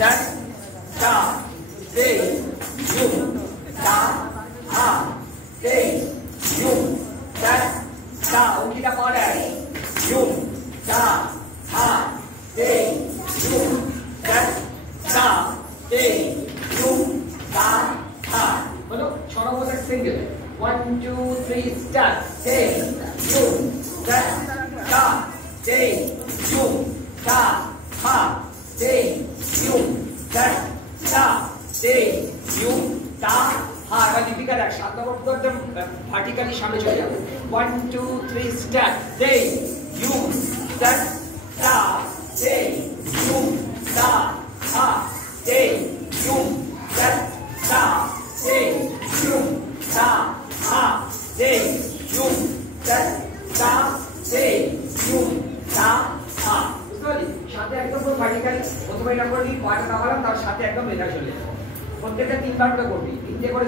that ta te yum ta ha te yum that ta উল্টিটা করে yum ta ha te yum that ta te yum ta ha বলো 6 number single 1 2 3 start te yum that ta te yum ta ha te yum that ta te yum ta ha এবার দীপিকা দেখ 7 নম্বর পুরো একদম vertically সামনে চলে যাবে 1 2 3 start te yum that ta te yum ta ha te yum that ta te yum ta ha te yum that ta te yum ta ha সাথে একদম পুরো ভার্টিক্যালি প্রথমে এটা করবি পাটা দাবালাম তার সাথে একদম মেধা চলে যাবে প্রত্যেকটা 3 বার করে করবি 3টে করে